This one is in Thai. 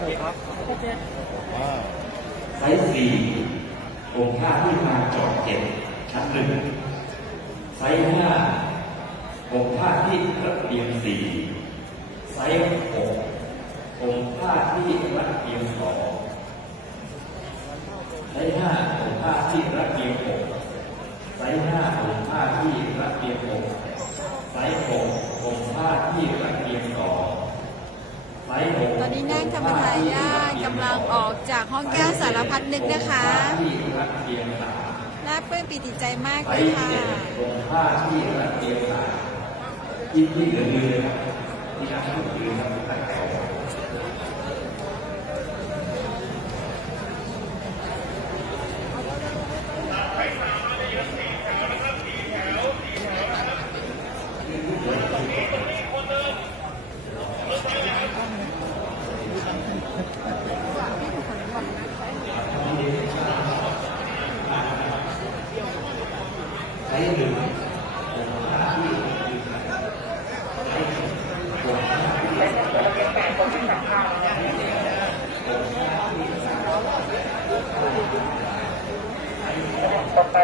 6ครับไซส์4องค์ผ้าที่มาจอดเก็บชั้น1ไซส์5องค์ผ้าที่ระเบียง4ไซส์6องค์ผ้าที่ระเบียง2ไซส์5องค์ผ้าที่ระเบียง6ไซส์5องค์ผ้าที่ระเบียง6ไซส์6องค์ผ้าที่ระเบียง2ตอนนี้นั่งธรรมทายาทกำลังออกจากห้องแก้วสารพัดนึกนะคะน่าปลื้มปิติใจมากเลยค่ะผ้าที่ระเบียงที่เหลือเลยครับที่อาจจะเหลือครับตั้งแต่ใช้หนึ่งต่อไป